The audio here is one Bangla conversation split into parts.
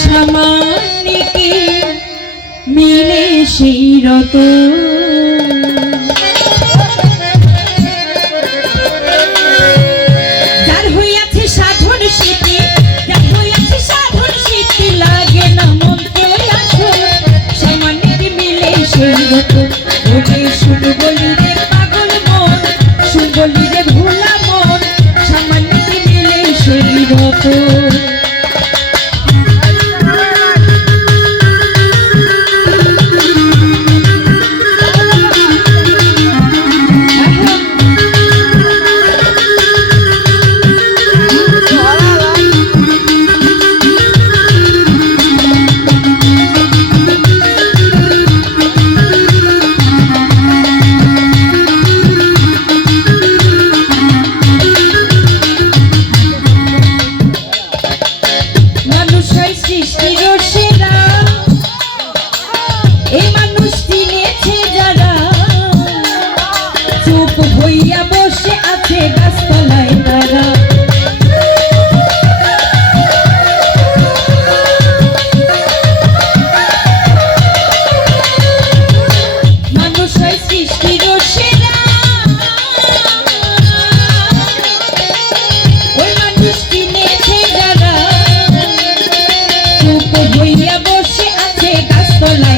সামানিকে মিলে সেই রত যার হইয়াছে সাধন সেটি যার হইয়াছে সাধন লাগে না মন্ত্র আসো মিলে সেই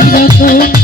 রকম